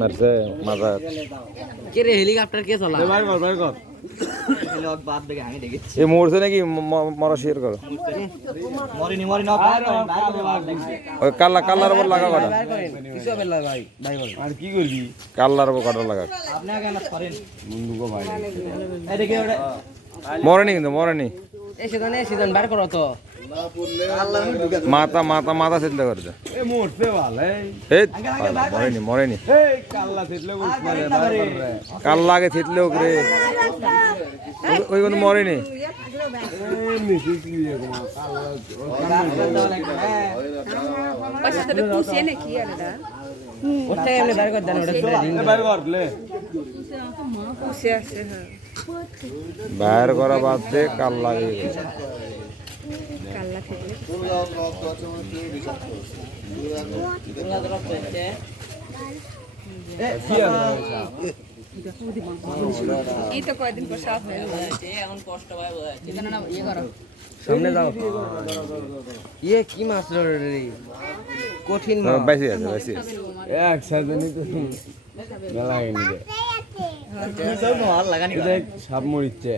মারছে মাজা কে রে হেলিকপ্টার কে চলা ভাই কর লোক বাদ দেখে আমি দেখেছি এ মরছে নাকি মরা শেয়ার করো মরি না ওই কাল্লার উপর লাগা কটা কিছু হবে না ভাই ভাই বল আর কি করবি কাল্লার উপর কটা লাগা আপনি আগে না করেন বন্ধুকে ভাই এদিকে ওরে মরেনি কিন্তু মরেনি এই সিজন বার করো তো মাথা ছিটলে করছে এ মরছে ভালো এই মরেনি এই কাল্লা থেতলে উঠমারে বার করে কাল্লা আগে ছিটলে ওকে ওই কিন্তু মরেনি এই মিসিস নিয়ে তোমার কাল্লা ওটা এমনি বার করে দেন ওটা রিং বার করলে বাইর করা বাদ দিয়ে কাল্লা এই তো কয়েকদিন পর সাফ হয়ে যাচ্ছে এখন কষ্ট হয় বোঝাচ্ছে না ইয়ে করো সামনে যাও ইয়ে কি মাছ রে কঠিন মাছ বেশি আছে একসাথে নিতে মেলা এনে দে দেখ সাপ মরিচ্ছে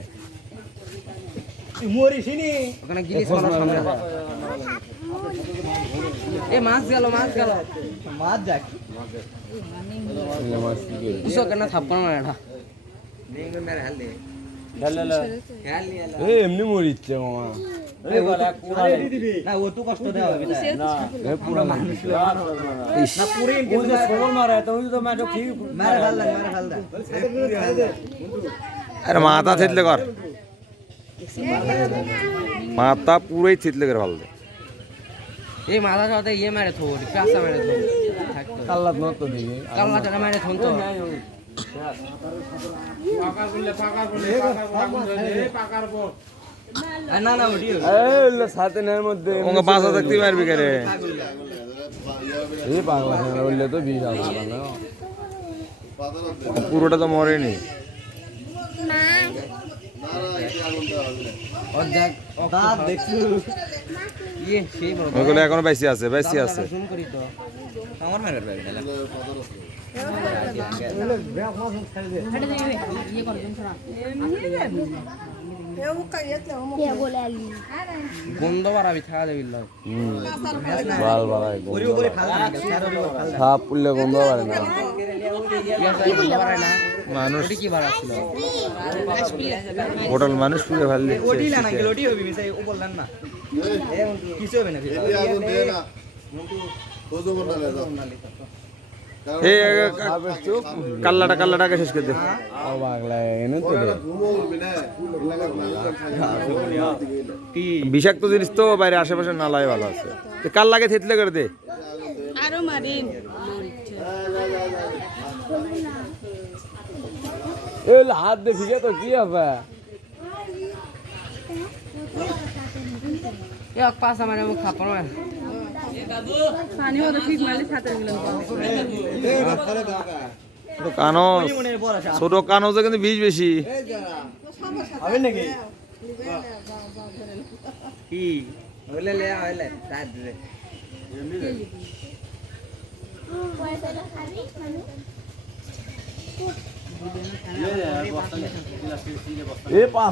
ওখানে গিলিস মাছ সামনে এ মাছ গেল মাছ যাক মাছ কি করবি কিসো কেন থাপ্পড় মারে এটা এই এমনি মরিচ্ছে মামা না ও তো কষ্ট দেওয়া হবে এ পুরা মানুষ না পুরি কিন্তু সবল মারে তো ওই তো মারে ঠিক মারে হালদা আরে মাথা ছিটলে কর মাথা পুরোই ছিটলে করে ভালো এই মাথা সাথে ইয়ে মারে থো কাঁচা মারে থো কাল্লা নত দিবি কাল্লা টাকা মারে থন তো না ওডিও এই সাথে নের মধ্যে ওকে বাসা থাকতে মারবি কে রে এই পাগলা খেলা বললে তো বিষ আসবে না পুরোটা তো মরেনি অর্ধেক দাঁত দেখছো ইয়ে সেই বড় ওগুলো এখনো বেশি আছে জুম করি তো আমার মারে পাবে না গন্ধ বাড়াবি থাকা যাবি লয় বাল বালাই সাপ পুললে গন্ধ পারে না মানুষ কি বাড়াছিল হোটেল মানুষ পুরো ভালো ওটিলা না গেলোটি হবি মিসাই ও বললেন না কিছু হবে না এই কাল্লাটাকে শেষ করে দে ও পাগলা এনে তো বিষাক্ত জিনিস তো বাইরে আশেপাশে নালায় ভালো আছে কাল্লাকে থেতলে করে দে আরো মারিন এই হাত দেখি তো কি হবে এক পাস আমার মুখ খাপড় মার পানি হতো ঠিক মারলে ছাতের গুলো কানো ছোট কানো কিন্তু বীজ বেশি হবে নাকি কি হইলে লে হইলে রাত দে এ পাঁচ